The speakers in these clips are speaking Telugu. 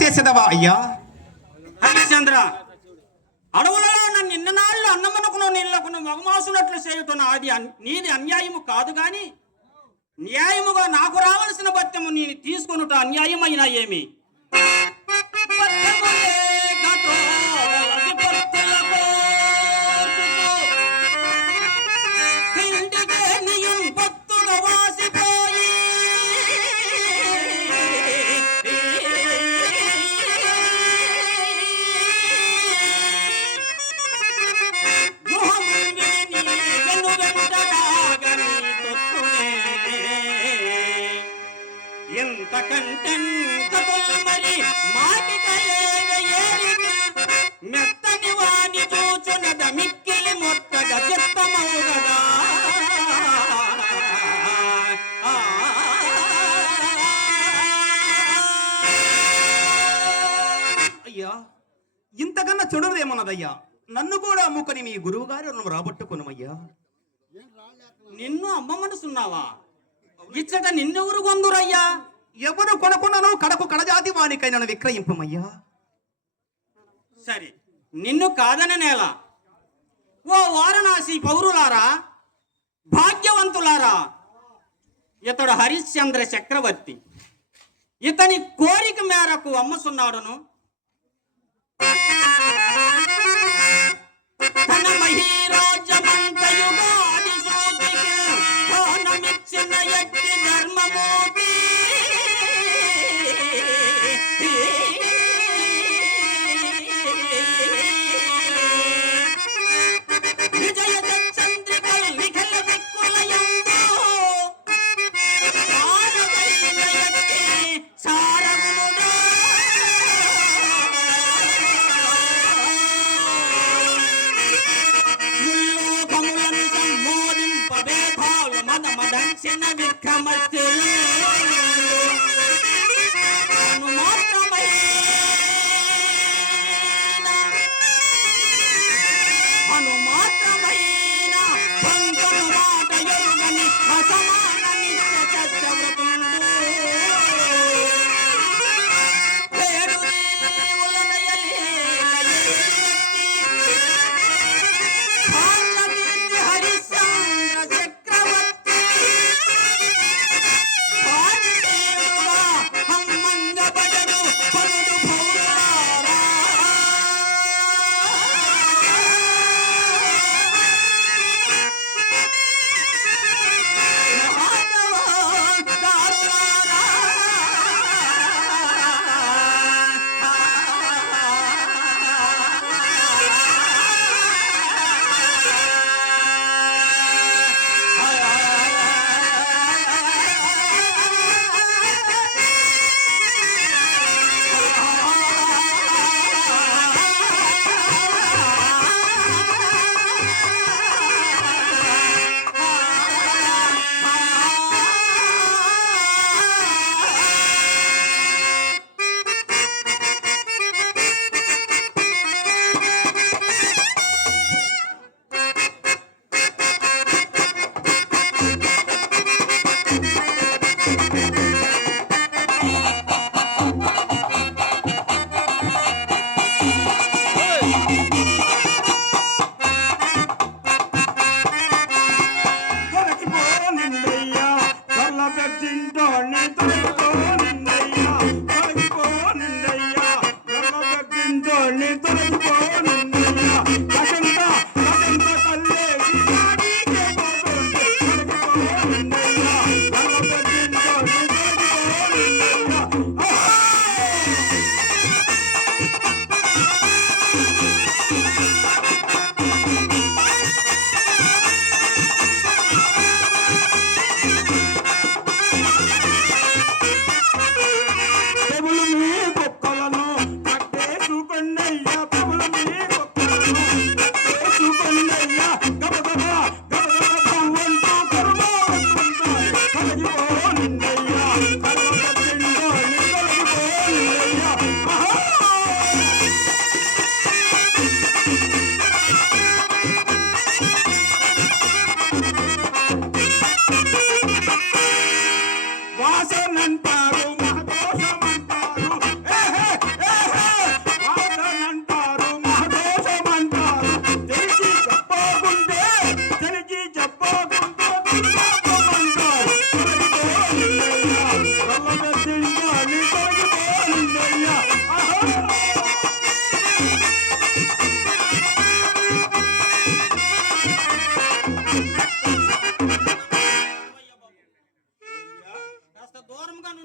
చేసేదవా అయ్యా? హరిశ్చంద్ర, అడవులలో నన్ను నిన్ననాళ్ళు అన్నమునకును నీళ్లకును మగమాసునట్లు చేయుతున్న అది నీది అన్యాయము కాదు గాని న్యాయముగా నాకు రావలసిన భత్యము నేను తీసుకొనుట అన్యాయమైన ఏమి? మెత్తని వాణి చూచునద మిక్కిలి మొత్తగా చిత్తమవు గదా. అయ్యా, ఇంతకన్నా చెడుదేమన్నదయ్యా? నన్ను కూడా అమ్ముకొని మీ గురువు గారు నన్ను రాబట్టుకునమయ్యా. నిన్ను అమ్మమనుసున్నావా? ఇచ్చట నిన్నెవరు కొందురయ్యా? ఎవరు కొనుక్కున్నానో కడకు కడజాతి వానికై నన్ను విక్రయింపమయ్యా. సరే, నిన్ను కాదని నేల. ఓ వారణాసి పౌరులారా, భాగ్యవంతులారా, ఇతడు హరిశ్చంద్ర చక్రవర్తి. ఇతని కోరిక మేరకు అమ్మసున్నాడును. తన మహీరాజ్యమంతయుగా ఆదిశూతికి దానమిచ్చిన ఎట్టి ధర్మమూర్తి విజయ చంద్రికల్ నిఖిల దిక్కులయందు సారదైన ఎట్టి సారమునుడా. ముల్లోకములను సంబోధింప వేదాలు మదమదంచిన విక్రమస్తులు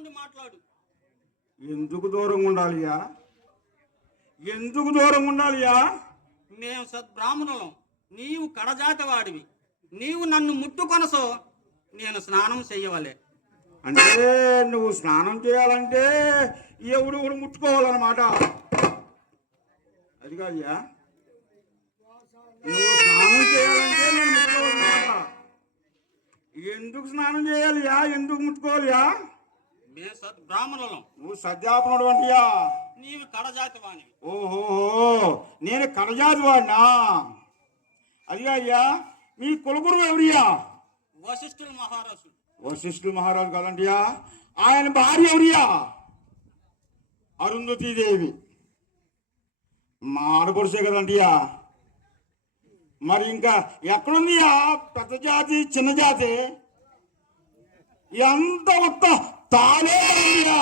ఉండి మాట్లాడు. ఎందుకు దూరంగా ఉండాలియా? ఎందుకు దూరంగా ఉండాలియా? మేము సద్బ్రాహ్మణులం, నీవు కడజాతి వాడివి. నీవు నన్ను ముట్టుకొనసో నేను స్నానం చెయ్యవలే. అంటే నువ్వు స్నానం చేయాలంటే ఎవడు కూడా ముట్టుకోవాలన్నమాట. అది కాదయ్యా, నువ్వు స్నానం చేయాలంటే నేను ముట్టుకోవాలన్నమాట. ఎందుకు స్నానం చేయాలియా? ఎందుకు ముట్టుకోవాలియా? మేము సద్బ్రాహ్మణులం, నువ్వు సద్యాపనుడు వంటియా? నీవు కడజాతి వాడివి. ఓహో, నేను కడజాతి వాడినా? అది అయ్యా, మీ కులగురువు ఎవరియా? వశిష్ఠుల మహారాజు. వశిష్ఠుల మహారాజు కదండియా. ఆయన భార్య ఎవరియా? అరుంధతీదేవి. మా ఆడపడుసే కదండియా. మరి ఇంకా ఎక్కడుందియా పెద్ద జాతి చిన్న జాతి? ఎంత మొత్త తానే కదండియా.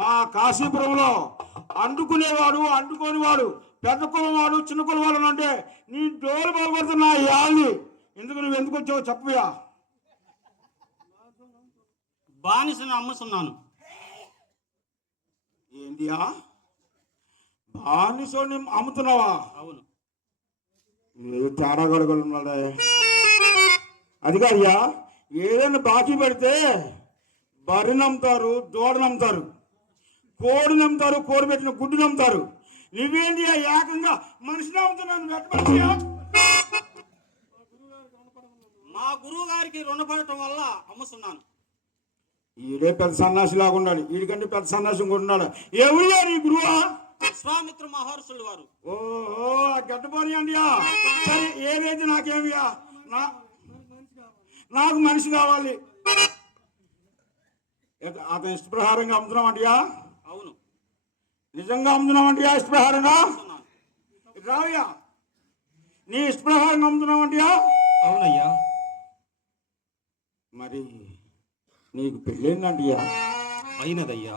మా కాశీపురంలో అండుకునేవాడు అండుకోనివాడు పెద్ద కులవాడు చిన్న కులవాడు అంటే నీ డోలు బాగుపడుతున్నా యాళ్ళి. ఎందుకు నువ్వు ఎందుకు వచ్చావు చెప్పయా? బానిసను అమ్ముతున్నాను. ఏంటియా? బానిసోని అమ్ముతున్నావా? అవును. తేడా గడగలున్నాడే. అది కాదయ్యా, ఏదైనా బాకీ పెడితే బర్రె నమ్ముతారు, దూడ నమ్ముతారు, కోడి నమ్ముతారు, కోడి పెట్టిన గుడ్డు నమ్ముతారు. నువ్వేంటి ఏకంగా మనిషిని అమ్ముతున్నాను? మా గురువు గారికి రుణపడటం వల్ల అమ్ముతున్నాను. ఈడే పెద్ద సన్నాసి లాగా ఉన్నాడు. వీడికంటే పెద్ద సన్నాసి ఉంటున్నాడు. ఎవరియా నీ గురువా? విశ్వామిత్ర మహర్షులు వారు. ఓహో, గడ్డపోని అండియా. సరే, ఏదైతే నాకేమియా, నాకు మనిషి కావాలి. అతను ఇష్టప్రహారంగా అమ్ముతున్నాం అండియా? అవును. నిజంగా అమ్ముతున్నాం అండియా? ఇష్టప్రహారంగా రావయ్యా, నీ ఇష్టప్రహారంగా అమ్ముతున్నాం అండియా? అవునయ్యా. మరి నీకు పెళ్ళైందండియా? అయినదయ్యా.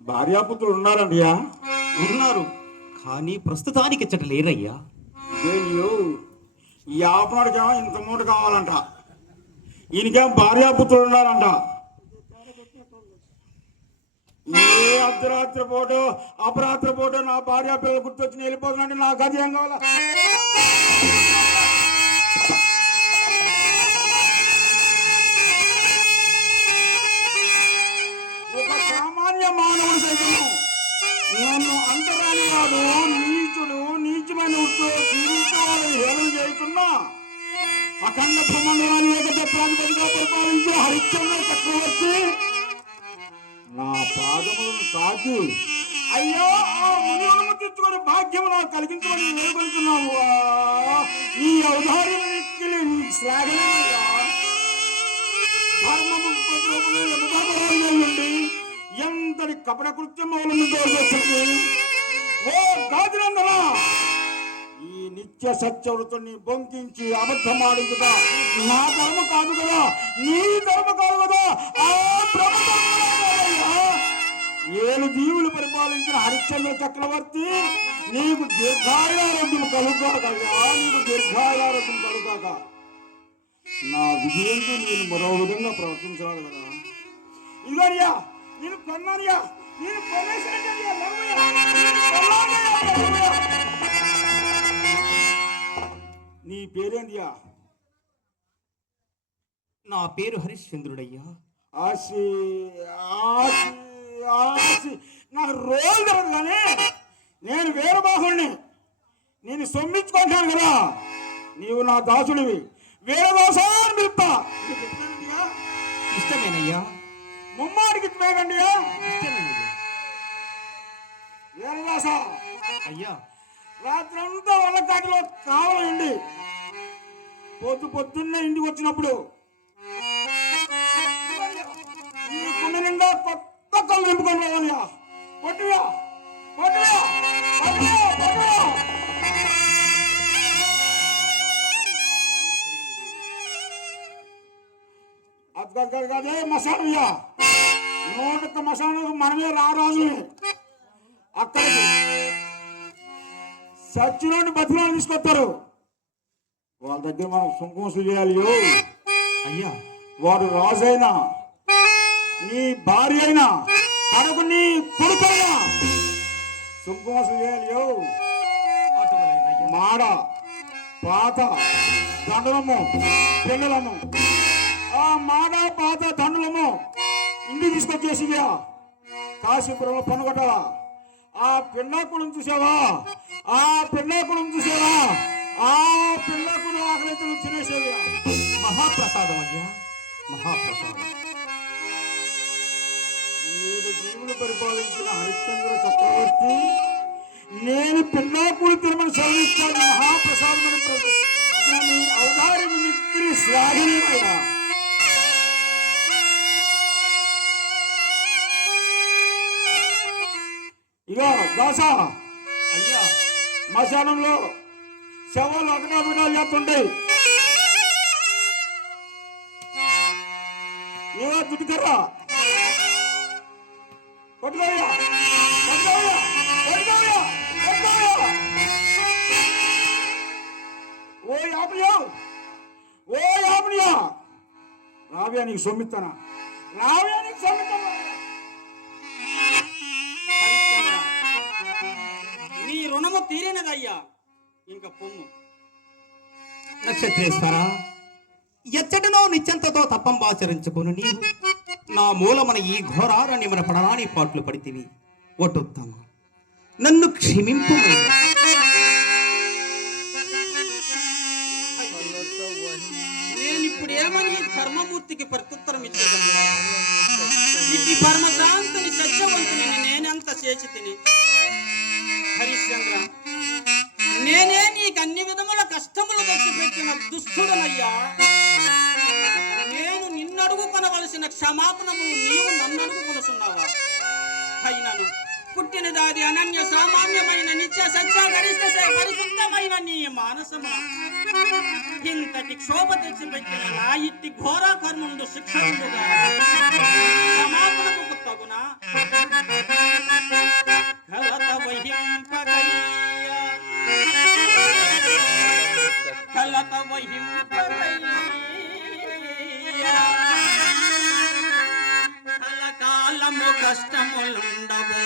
భార్యాపుత్రులు ఉన్నారండియా? ఉన్నారు, కానీ ప్రస్తుతానికి ఇచ్చట లేరయ్యా. ఈ ఆపనాడికేమో ఇంత మూట కావాలంట, ఈయనకేమో భార్యాపుత్రులు ఉన్నారంట. ఏ అర్ధరాత్రి పూట అపరాత్రి పూట నా భార్య పిల్లలు గుర్తొచ్చి వెళ్ళిపోతుందంటే నాకు అది ఏం కావాలా? ఒక సామాన్య మానవుడు సైతము నన్ను అంతరాని వాడు, నీచుడు, నీచమైన జీవితాలను హేళన చేస్తున్నా అఖండ బ్రహ్మాండాన్ని ఏకైక ప్రాంతంగా పరిపాలించే హరిశ్చంద్ర చక్రవర్తి పాదములను తాకి అయ్యో ఆ మునిగుణము తెచ్చుకొని భాగ్యము నాకు కలిగించుకొని వేడుకుంటున్నాము. ఈ ఔదార్యం ఎక్కిలి నీ శ్లాఘనమయ్యా. ధర్మము ఎంతటి కపట కృత్యములను దోచేస్తుంది. ఓ గాజునందన, ఈ నిత్య సత్యవృతుని బొంకించి అబద్ధమాడించుట నా ధర్మ కాదు కదా, నీ ధర్మ కాదు కదా. ఆ ఏడు దీవులు పరిపాలించిన హరిశ్చంద్ర చక్రవర్తి నీకు దీర్ఘాయారోగ్యం కలుగాకయ్యా, నీకు దీర్ఘాయారోగ్యం కలుగాక. నా విజయంతో నేను మరో విధంగా ప్రవర్తించాలి కదా. ఇదిగోయ్యా, నేను కొన్నానయ్యా, నేను నీ పేరేందియా? నా పేరు హరిశ్చంద్రుడయ్యా. ఆశి ఆశి ఆశి నాకు రోజు జరగదు కానీ నేను వేరే బాహుడిని, నేను సొమ్మించుకుంటాను కదా. నీవు నా దాసుడివి, వేరే దాసాన్ని పిలుపుతా. ఇష్టమేనయ్యా. ముమ్మాడికి ఇష్టమేనండియా. ఇష్టమేనయ్యా. వేరే దాస అయ్యా, రాత్రి అంతా వల్లకాటిలో కావాలండి. పొద్దున్నే ఇంటికి వచ్చినప్పుడు ఈ కుండ నిండా కొత్త కళ్ళు నింపుకొని రావాలియా. పొట్టుయా పొట్టుయా పొట్టుయా పొట్టుయా. అదే మసానయ్యా, 101 మసాను మనమే రారాజుని. అక్కడికి సచ్చిలోని బతిమాలు తీసుకొస్తారు. వాళ్ళ దగ్గర మనం సుంకుమసులు చేయాలి. అయ్యా, వాడు రాజైనా, నీ భార్య అయినా, కడుగు నీ కొడుకైనా సుంకుమసులు చేయాలి. మాడ పాత దండలము పిల్లలము, ఆ మాడ పాత దండలము ఇంటికి తీసుకొచ్చేసిగా కాశీపురంలో పనుగొట్టాల. ఆ పిల్లాకులను చూసావా, ఆ పిల్లాకులను చూసావా, ఆ పిల్లాకులు ఆకలితో తినేసేవి. మహాప్రసాదం అయ్యా, మహాప్రసాదం. 7 జీవులు పరిపాలించిన హరిశ్చంద్ర చక్రవర్తి నేను పిల్లాకులు తినమని సెలవిస్తాను. మహాప్రసాదమని ఔదార్యం మిత్రి శ్లాఘనీయమైన. ఇక దాస అయ్యా, మశానంలో శవాలు అగనాభిడాలు చేస్తుంటాయి. ఏదో దుడ్డుకర్రా పట్టుకోయ్యా, పట్టుకోయ్యా, పట్టుకోయ్యా, పట్టుకోయ్యా. ఓ యాపనియా, ఓ యాపనియా, రావ్యా నీకు సొమ్మిస్తానా, రావ్యా నీకు సొమ్మిస్తానా. నీ రుణము తీరినదయ్యా, ఇంకా పొమ్ము. నక్షత్రేశ్వర, ఎచ్చటనో నిత్యంతతో తప్పంబాచరించుకుని నీవు నా మూలమన ఈ ఘోరారణ్యమున పడరాని పాటలు పడితివి. ఒట్టుత్తమ నన్ను క్షమింపు. నేనిప్పుడు ఏమని ధర్మమూర్తికి ప్రత్యుత్తరం ఇచ్చేదను? ఇది పరమశాంతుని సత్యవంతుని నేనెంత చేసి తిని. హరిశ్చంద్ర, నేనే నీకు అన్ని విధముల కష్టములు తెచ్చిపెట్టిన దుష్టుడనయ్యా. నేను నిన్నడుగు కొనవలసిన క్షమాపణము నీవు నన్ను అడుగుకొనుచున్నావా? అయినను పుట్టిన దాది అనన్య సామాన్యమైన నిత్య సత్య గరిష్ట పరిశుద్ధమైన నీ మానసమున ఇంతటి క్షోభ తెచ్చిపెట్టిన నా ఇట్టి ఘోర కర్మందు శిక్షకుడుగా క్షమాపణకు తగునా? కలత వహింపగయ్యా, కలత వహింపగయ్యా, కలకాలము కష్టములుండవో.